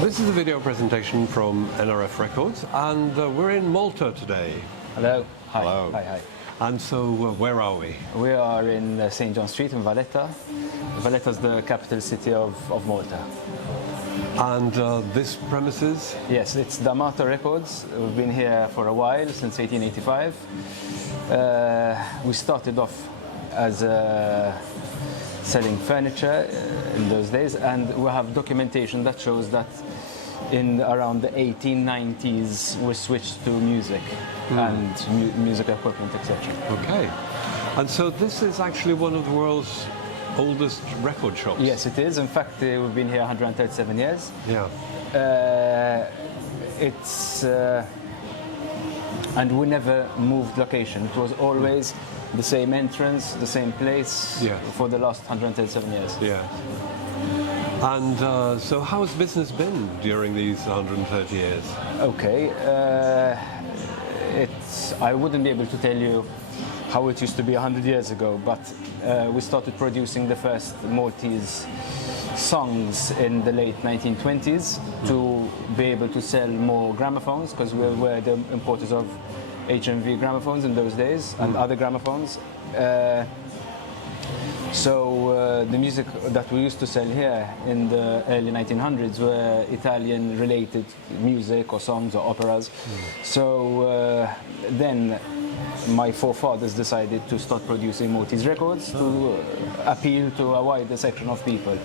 This is a video presentation from NRF Records, and we're in Malta today. Hello. Hi. Hello. Hi. And so, where are we? We are in St. John Street in Valletta. Valletta is the capital city of Malta. And this premises? Yes, it's NRF Records. We've been here for a while, since 1885. We started off as selling furniture in those days, and we have documentation that shows that in around the 1890s we switched to music and music equipment, etc. Okay. And so this is actually one of the world's oldest record shops? Yes, it is. In fact, we've been here 137 years. Yeah. And we never moved location. It was always the same entrance, the same place for the last 137 years. Yeah. And so how has business been during these 130 years? Okay. I wouldn't be able to tell you how it used to be 100 years ago, but we started producing the first Maltese songs in the late 1920s to be able to sell more gramophones, because we were the importers of HMV gramophones in those days and other gramophones. So the music that we used to sell here in the early 1900s were Italian-related music or songs or operas. So then my forefathers decided to start producing Maltese records to appeal to a wider section of people.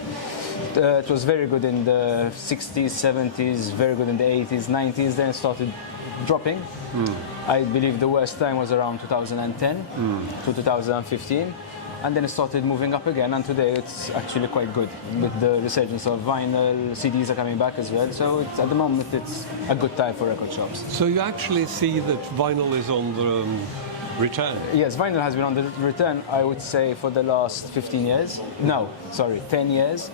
It was very good in the 60s, 70s, very good in the 80s, 90s, then it started dropping. I believe the worst time was around 2010 to 2015. And then it started moving up again, and today it's actually quite good with the resurgence of vinyl. CDs are coming back as well, so at the moment it's a good time for record shops. So you actually see that vinyl is on the return? Yes, vinyl has been on the return, I would say, for the last 15 years. No, sorry, 10 years.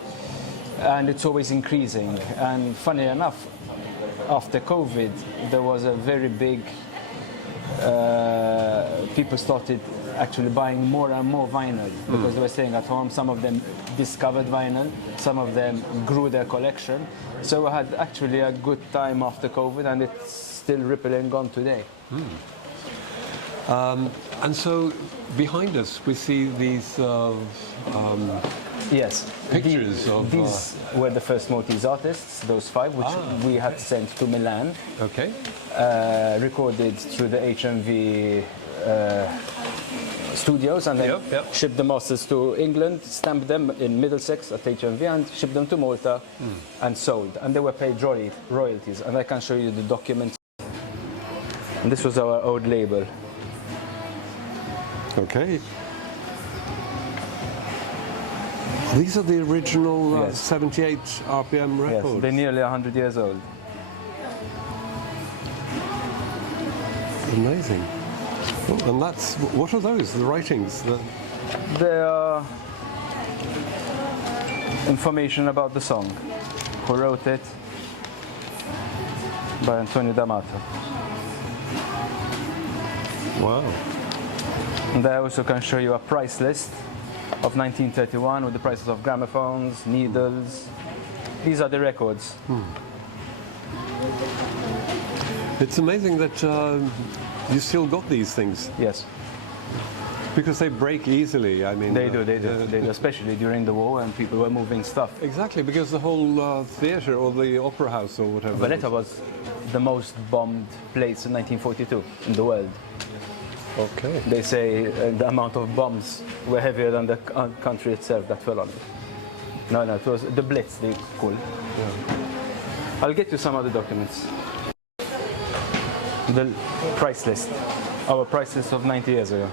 And it's always increasing. And funny enough, after COVID, there was a very big... people started actually buying more and more vinyl because they were staying at home. Some of them discovered vinyl, some of them grew their collection. So we had actually a good time after COVID, and it's still rippling on today. And so behind us we see these yes, pictures of... These were the first Maltese artists, those five, which we had sent to Milan. Okay. Recorded through the HMV studios, and then shipped the masters to England, stamped them in Middlesex at HMV, and shipped them to Malta and sold. And they were paid royalties, and I can show you the documents. And this was our old label. Okay. These are the original 78 RPM records. Yes, they're nearly 100 years old. Amazing. Oh, and that's, what are those, the writings? They are information about the song. Who wrote it? By Antonio D'Amato. Wow. And I also can show you a price list of 1931 with the prices of gramophones, needles. These are the records. It's amazing that you still got these things. Yes. Because they break easily, I mean... They do, especially during the war when people were moving stuff. Exactly, because the whole theatre or the opera house or whatever... Valletta was the most bombed place in 1942 in the world. Okay. They say the amount of bombs were heavier than the country itself that fell on it. No, it was the Blitz, they call it. Yeah. I'll get you some other documents. The price list. Our price list of 90 years ago.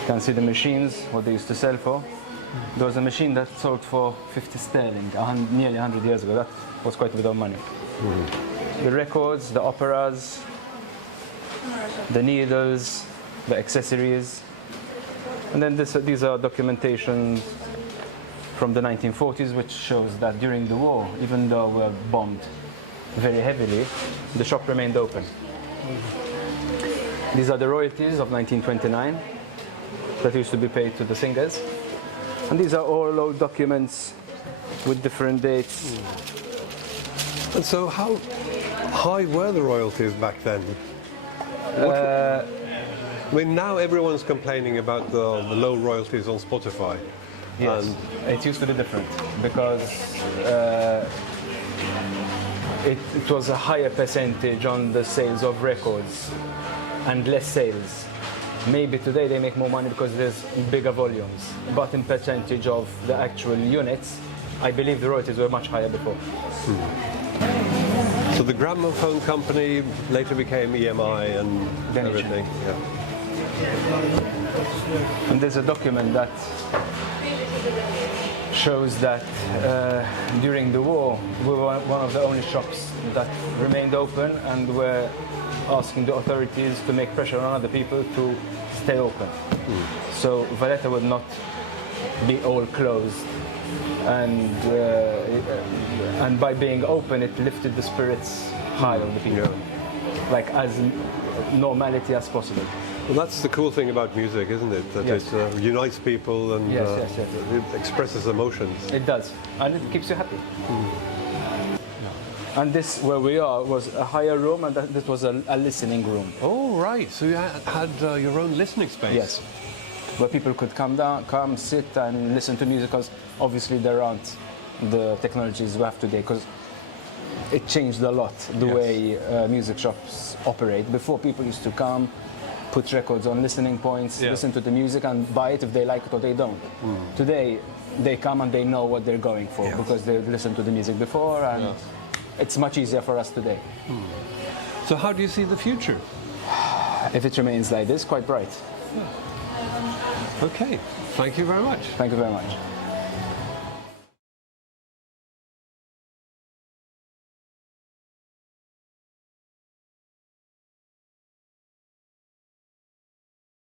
You can see the machines, what they used to sell for. There was a machine that sold for 50 sterling, nearly 100 years ago. That was quite a bit of money. The records, the operas, the needles, the accessories. And then these are documentation from the 1940s, which shows that during the war, even though we were bombed very heavily, the shop remained open. These are the royalties of 1929. that used to be paid to the singers. And these are all old documents with different dates. And so how high were the royalties back then? I mean, now everyone's complaining about the low royalties on Spotify. Yes, And it used to be different because it was a higher percentage on the sales of records and less sales. Maybe today they make more money because there's bigger volumes, but in percentage of the actual units, I believe the royalties were much higher before. so the gramophone company later became EMI and Then it everything. Yeah. And there's a document that shows that during the war we were one of the only shops that remained open, and were asking the authorities to make pressure on other people to stay open. So Valletta would not be all closed, and by being open it lifted the spirits high of the people, like as normality as possible. Well, that's the cool thing about music, isn't it? That Yes. it unites people and Yes. it expresses emotions. It does, and it keeps you happy. And this, where we are, was a higher room, and this was a listening room. Oh, right. So you had your own listening space. Yes, where people could come, sit, and listen to music. Because obviously there aren't the technologies we have today. Because it changed a lot the Yes. way music shops operate. Before, people used to come, put records on listening points, Yeah. listen to the music, and buy it if they like it or they don't. Today, they come and they know what they're going for Yes. because they've listened to the music before, and Yes. it's much easier for us today. So how do you see the future? If it remains like this, quite bright. Okay. Thank you very much. Thank you very much.